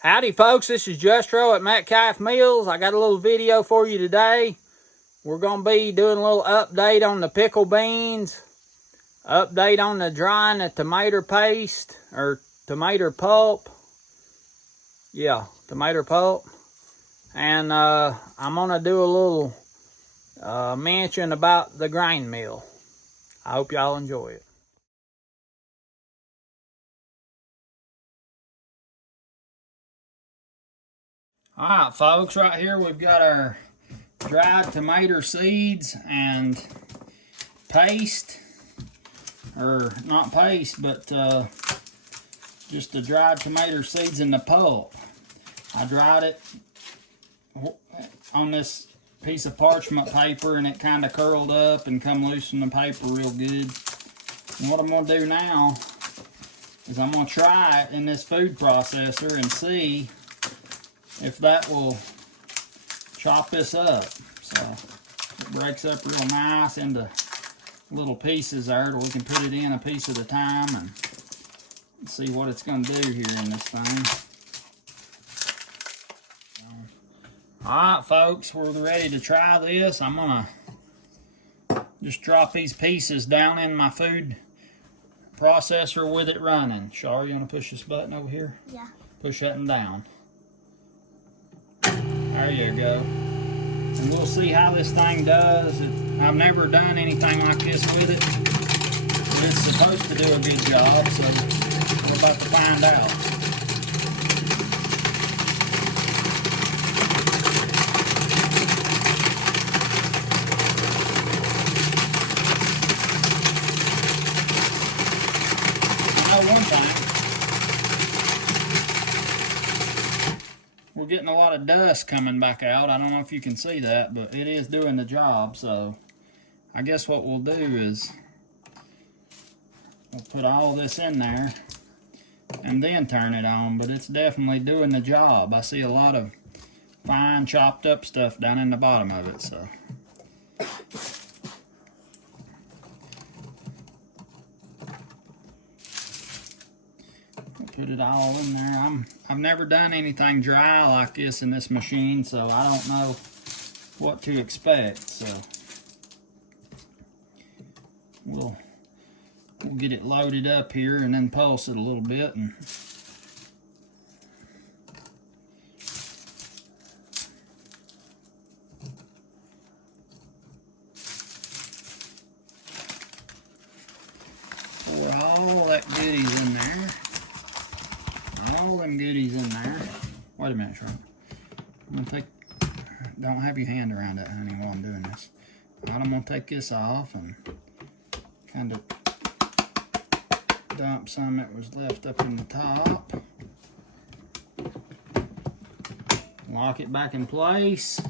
Howdy folks, this is Justro at Metcalf Mills. I got a little video for you today. We're going to be doing a little update on the pickle beans, update on the drying the tomato paste, or tomato pulp. Yeah, tomato pulp. And I'm going to do a little mention about the grain mill. I hope y'all enjoy it. Alright folks, right here we've got our dried tomato seeds and paste, or not paste, but just the dried tomato seeds and the pulp. I dried it on this piece of parchment paper and it kind of curled up and come loose from the paper real good. And what I'm going to do now is I'm going to try it in this food processor and see if that will chop this up. So it breaks up real nice into little pieces there, or we can put it in a piece at a time and see what it's going to do here in this thing. Alright folks, we're ready to try this. I'm going to just drop these pieces down in my food processor with it running. Shar, you want to push this button over here? Yeah. Push that and down. There you go. And we'll see how this thing does. I've never done anything like this with it. It's supposed to do a good job, so we're about to find out. I know one thing. We're getting a lot of dust coming back out. I don't know if you can see that, but it is doing the job. So I guess what we'll do is we'll put all this in there and then turn it on, but it's definitely doing the job. I see a lot of fine chopped up stuff down in the bottom of it, so. Put it all in there. I've never done anything dry like this in this machine, so I don't know what to expect. So we'll get it loaded up here and then pulse it a little bit. And pour all that goodies in there. All them goodies in there. Wait a minute, Charlotte. I'm gonna take, don't have your hand around it, honey, while I'm doing this. Right, I'm gonna take this off and kind of dump some that was left up in the top. Lock it back in place.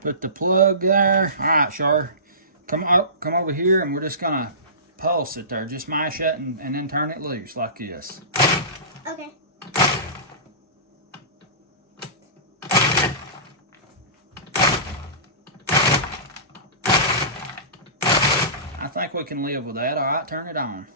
Put the plug there. All right, Char, come over here, and we're just gonna pulse it there. Just mash it and then turn it loose like this. Okay. I think we can live with that. All right, turn it on.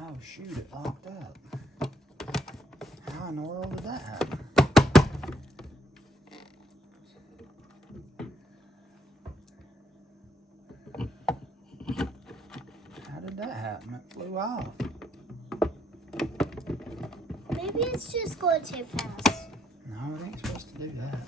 Oh shoot, it locked up. How in the world did that happen? How did that happen? It flew off. Maybe it's just going too fast. No, it ain't supposed to do that.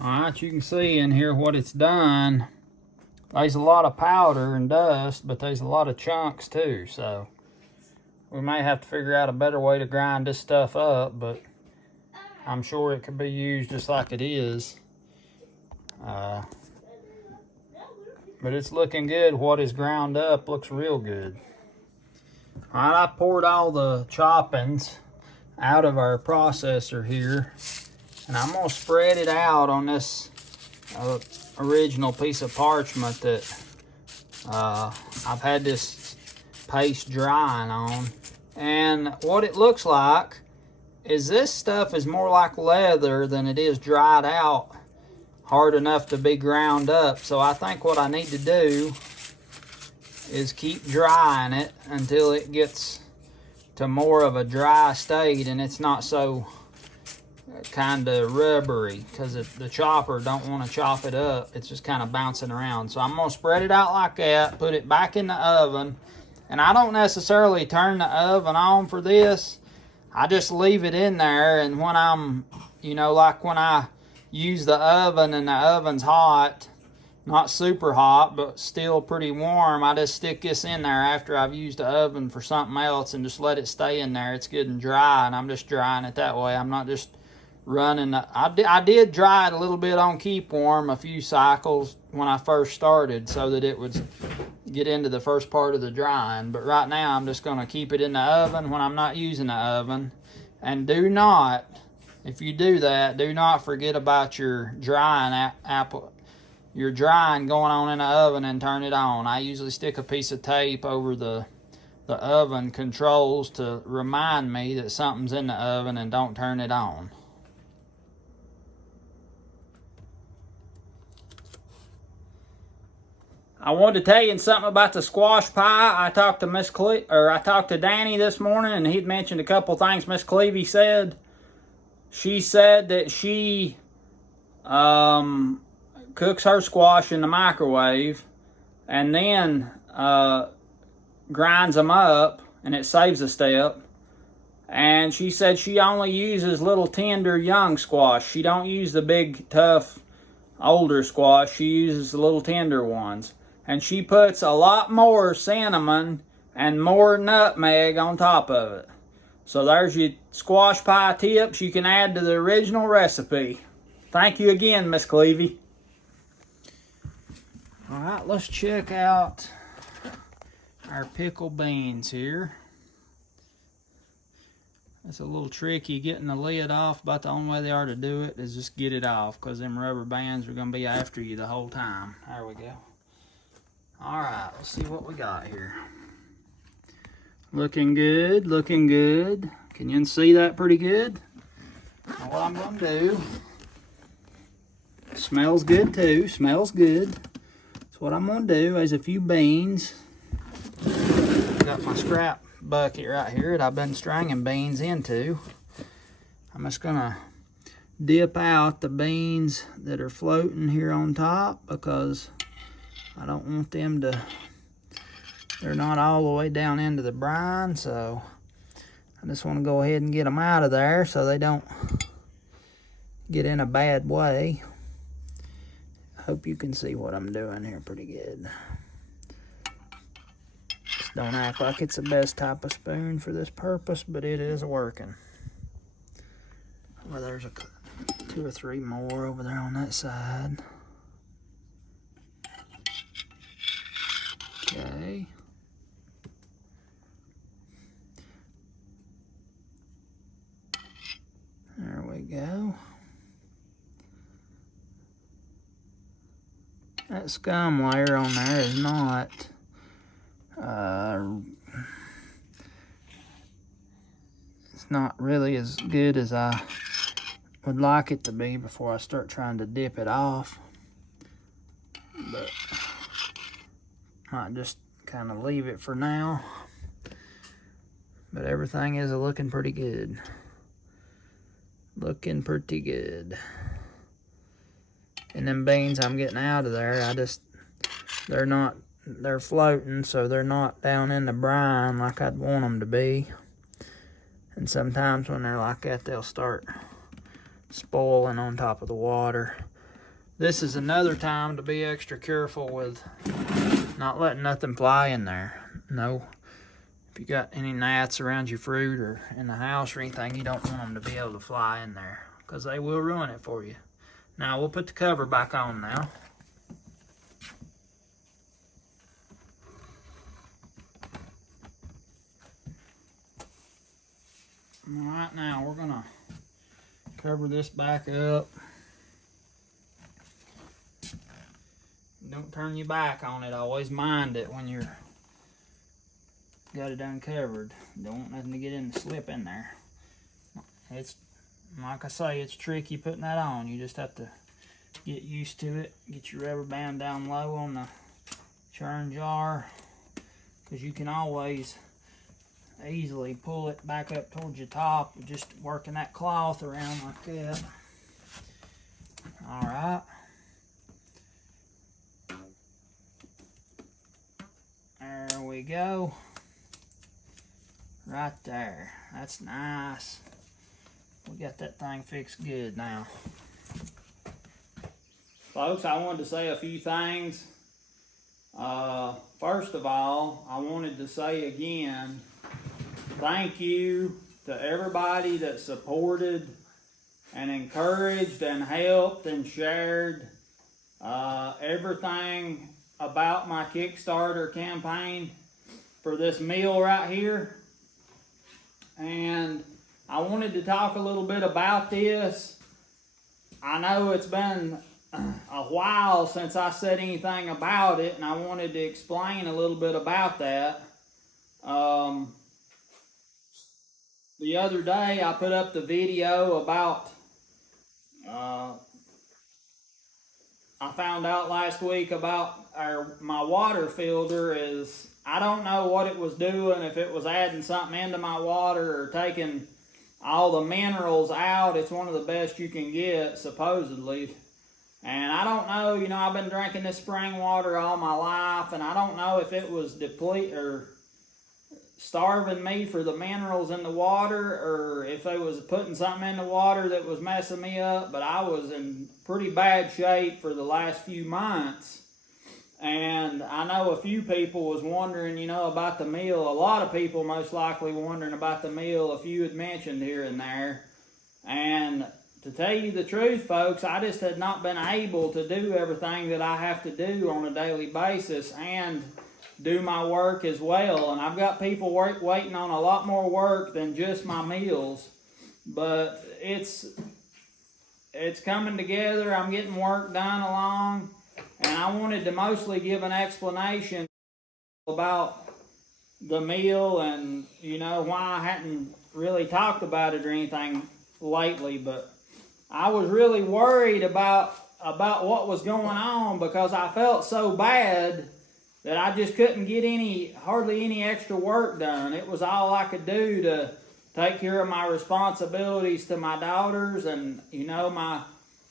Alright, you can see in here what it's done. There's a lot of powder and dust, but there's a lot of chunks too, so we may have to figure out a better way to grind this stuff up, but I'm sure it could be used just like it is. But it's looking good. What is ground up looks real good. All right, I poured all the choppings out of our processor here, and I'm gonna spread it out on this original piece of parchment that I've had this paste drying on. And what it looks like is this stuff is more like leather than it is dried out hard enough to be ground up. So I think what I need to do is keep drying it until it gets to more of a dry state and it's not so kind of rubbery, because the chopper don't want to chop it up. It's just kind of bouncing around. So I'm going to spread it out like that, put it back in the oven, and I don't necessarily turn the oven on for this. I just leave it in there, and when I'm, you know, like when I use the oven and the oven's hot, not super hot, but still pretty warm, I just stick this in there after I've used the oven for something else and just let it stay in there. It's good and dry, and I'm just drying it that way. I'm not just running. I did dry it a little bit on keep warm a few cycles when I first started so that it would get into the first part of the drying. But right now I'm just going to keep it in the oven when I'm not using the oven. And do not, if you do that, do not forget about your drying your drying going on in the oven and turn it on. I usually stick a piece of tape over the oven controls to remind me that something's in the oven and don't turn it on. I wanted to tell you something about the squash pie. I talked to Danny this morning, and he'd mentioned a couple things Miss Clevey said. She said that she cooks her squash in the microwave and then grinds them up, and it saves a step. And she said she only uses little tender young squash. She don't use the big tough older squash. She uses the little tender ones. And she puts a lot more cinnamon and more nutmeg on top of it. So there's your squash pie tips you can add to the original recipe. Thank you again, Miss Clevey. All right, let's check out our pickled beans here. It's a little tricky getting the lid off, but the only way they are to do it is just get it off, because them rubber bands are going to be after you the whole time. There we go. All right, let's see what we got here. Looking good, looking good. Can you see that pretty good? Now what I'm going to do, smells good too, smells good. So what I'm going to do is a few beans. I got my scrap bucket right here that I've been stringing beans into. I'm just going to dip out the beans that are floating here on top, because I don't want them to, they're not all the way down into the brine, so I just want to go ahead and get them out of there so they don't get in a bad way. I hope you can see what I'm doing here pretty good. Just don't act like it's the best type of spoon for this purpose, but it is working. Well, there's 2 or 3 more over there on that side. Okay. There we go. That scum layer on there is not it's not really as good as I would like it to be before I start trying to dip it off. But might just kind of leave it for now. But everything is looking pretty good. Looking pretty good. And them beans I'm getting out of there, they're floating, so they're not down in the brine like I'd want them to be. And sometimes when they're like that, they'll start spoiling on top of the water. This is another time to be extra careful with not letting nothing fly in there. No, if you got any gnats around your fruit or in the house or anything, you don't want them to be able to fly in there, because they will ruin it for you. Now we'll put the cover back on now. All right, now we're gonna cover this back up. Don't turn your back on it. Always mind it when you're got it uncovered. Don't want nothing to get in and slip in there. It's like I say, it's tricky putting that on. You just have to get used to it. Get your rubber band down low on the churn jar, because you can always easily pull it back up towards your top, just working that cloth around like that. All right. There we go. Right there. That's nice. We got that thing fixed good now. Folks, I wanted to say a few things. First of all, I wanted to say again, thank you to everybody that supported and encouraged and helped and shared everything about my Kickstarter campaign for this meal right here. And I wanted to talk a little bit about this. I know it's been a while since I said anything about it, and I wanted to explain a little bit about that. The other day I put up the video about, I found out last week about my water filter is, I don't know what it was doing, if it was adding something into my water or taking all the minerals out. It's one of the best you can get, supposedly. And I don't know, you know, I've been drinking this spring water all my life, and I don't know if it was starving me for the minerals in the water, or if they was putting something in the water that was messing me up. But I was in pretty bad shape for the last few months. And I know a few people was wondering, you know, about the meal. A lot of people most likely wondering about the meal. A few had mentioned here and there. And to tell you the truth, folks, I just had not been able to do everything that I have to do on a daily basis and do my work as well. And I've got people waiting on a lot more work than just my meals. But it's coming together. I'm getting work done along. And I wanted to mostly give an explanation about the meal and, you know, why I hadn't really talked about it or anything lately. But I was really worried about what was going on, because I felt so bad that I just couldn't get hardly any extra work done. It was all I could do to take care of my responsibilities to my daughters and, you know, my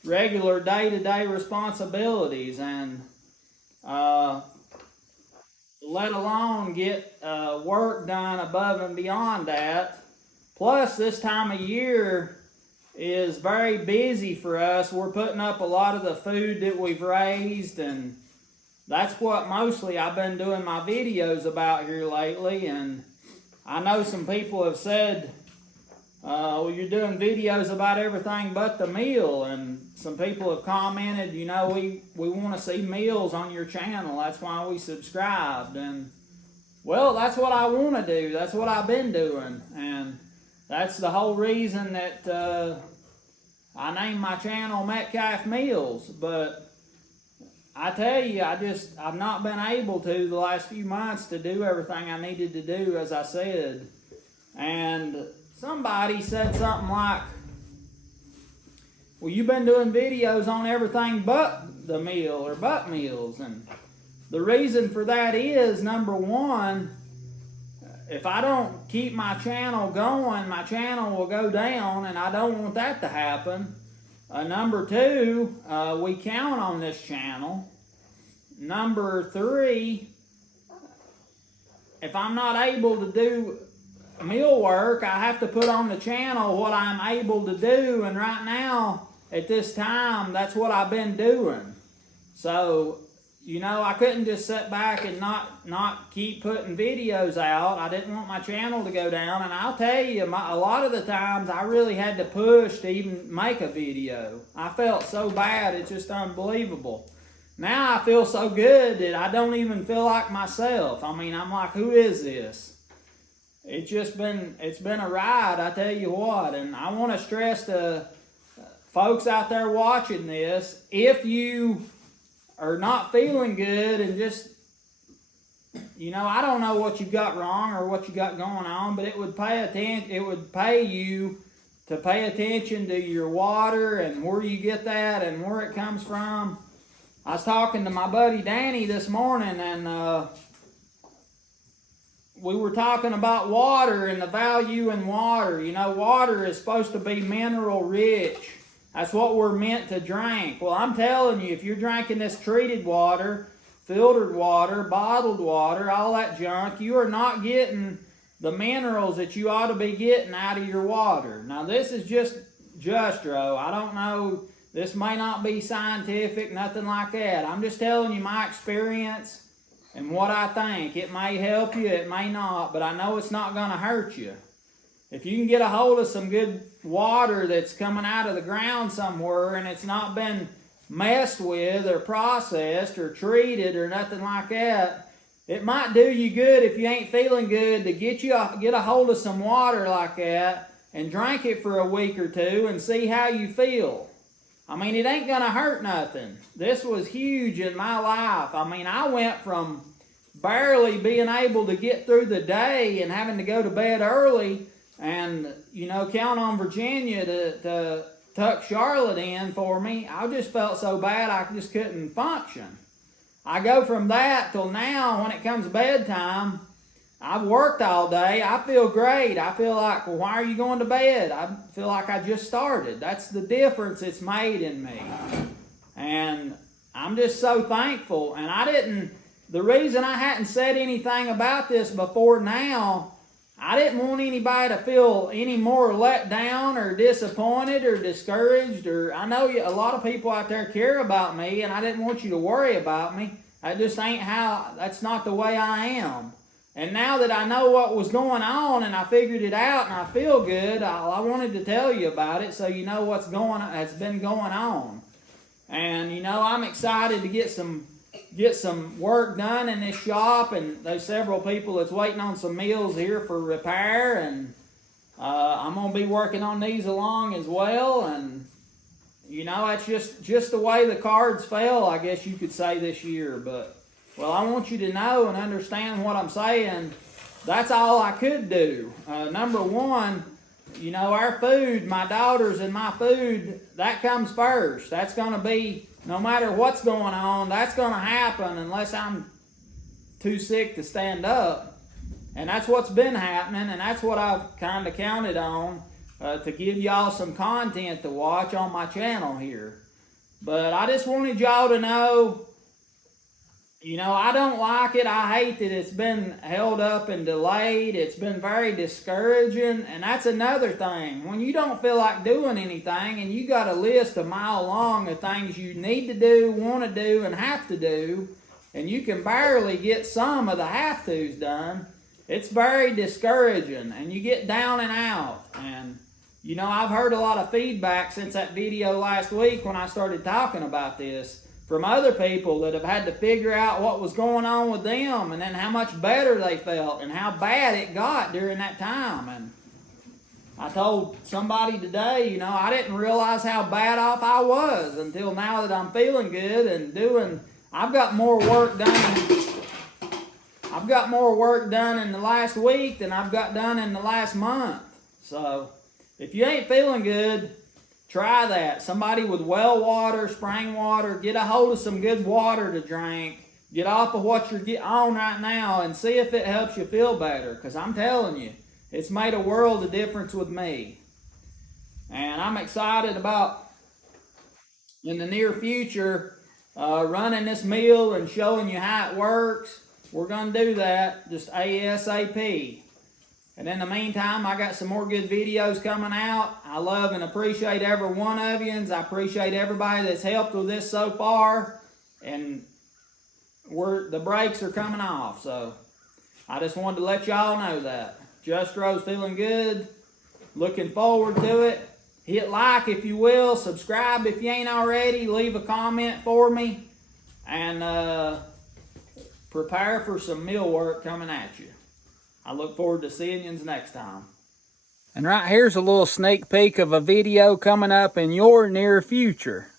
regular day-to-day responsibilities, and let alone get work done above and beyond that. Plus, this time of year is very busy for us. We're putting up a lot of the food that we've raised, and that's what mostly I've been doing my videos about here lately. And I know some people have said, well, you're doing videos about everything but the meal. And some people have commented, you know, we want to see meals on your channel. That's why we subscribed. And, well, that's what I want to do. That's what I've been doing. And that's the whole reason that I named my channel Metcalf Mills. But I tell you, I've not been able to the last few months to do everything I needed to do, as I said. And somebody said something like, well, you've been doing videos on everything but the meal or but meals. And the reason for that is, number one, if I don't keep my channel going, my channel will go down, and I don't want that to happen. Number two, we count on this channel. Number three, if I'm not able to do meal work, I have to put on the channel what I'm able to do, and right now, at this time, that's what I've been doing. So, you know, I couldn't just sit back and not keep putting videos out. I didn't want my channel to go down. And I'll tell you, a lot of the times I really had to push to even make a video. I felt so bad, it's just unbelievable. Now I feel so good that I don't even feel like myself. I mean, I'm like, who is this? It's been a ride, I tell you what. And I want to stress to folks out there watching this, if you are not feeling good and just, you know, I don't know what you've got wrong or what you got going on, but it would pay you to pay attention to your water and where you get that and where it comes from. I was talking to my buddy Danny this morning, and we were talking about water and the value in water. You know, water is supposed to be mineral rich. That's what we're meant to drink. Well, I'm telling you, if you're drinking this treated water, filtered water, bottled water, all that junk, you are not getting the minerals that you ought to be getting out of your water. Now, this is just Justro. I don't know. This may not be scientific, nothing like that. I'm just telling you my experience and what I think. It may help you, it may not, but I know it's not going to hurt you. If you can get a hold of some good water that's coming out of the ground somewhere and it's not been messed with or processed or treated or nothing like that, it might do you good if you ain't feeling good to get a hold of some water like that and drink it for a week or two and see how you feel. I mean, it ain't going to hurt nothing. This was huge in my life. I mean, I went from barely being able to get through the day and having to go to bed early and, you know, count on Virginia to tuck Charlotte in for me. I just felt so bad I just couldn't function. I go from that till now, when it comes bedtime, I've worked all day. I feel great. I feel like, well, why are you going to bed? I feel like I just started. That's the difference it's made in me. And I'm just so thankful. And the reason I hadn't said anything about this before now, I didn't want anybody to feel any more let down or disappointed or discouraged. Or I know a lot of people out there care about me, and I didn't want you to worry about me. That's not the way I am. And now that I know what was going on and I figured it out and I feel good, I wanted to tell you about it so you know what's been going on. And, you know, I'm excited to get some work done in this shop, and there's several people that's waiting on some meals here for repair, and I'm going to be working on these along as well. And, you know, that's just the way the cards fell, I guess you could say, this year. But, well, I want you to know and understand what I'm saying. That's all I could do. Number one, you know, our food, my daughters and my food, that comes first. That's going to be, no matter what's going on, that's going to happen unless I'm too sick to stand up. And that's what's been happening, and that's what I've kind of counted on to give y'all some content to watch on my channel here. But I just wanted y'all to know, you know, I don't like it. I hate that it's been held up and delayed. It's been very discouraging. And that's another thing. When you don't feel like doing anything and you got a list a mile long of things you need to do, want to do, and have to do, and you can barely get some of the have-tos done, it's very discouraging. And you get down and out. And, you know, I've heard a lot of feedback since that video last week when I started talking about this, from other people that have had to figure out what was going on with them, and then how much better they felt and how bad it got during that time. And I told somebody today, you know, I didn't realize how bad off I was until now that I'm feeling good and I've got more work done. I've got more work done in the last week than I've got done in the last month. So if you ain't feeling good, try that. Somebody with well water, spring water, get a hold of some good water to drink. Get off of what you're on right now and see if it helps you feel better. Because I'm telling you, it's made a world of difference with me. And I'm excited about, in the near future, running this mill and showing you how it works. We're going to do that just ASAP. And in the meantime, I got some more good videos coming out. I love and appreciate every one of you. I appreciate everybody that's helped with this so far. And the brakes are coming off. So I just wanted to let y'all know that. Justro's feeling good. Looking forward to it. Hit like if you will. Subscribe if you ain't already. Leave a comment for me. And prepare for some meal work coming at you. I look forward to seeing you next time. And right here's a little sneak peek of a video coming up in your near future.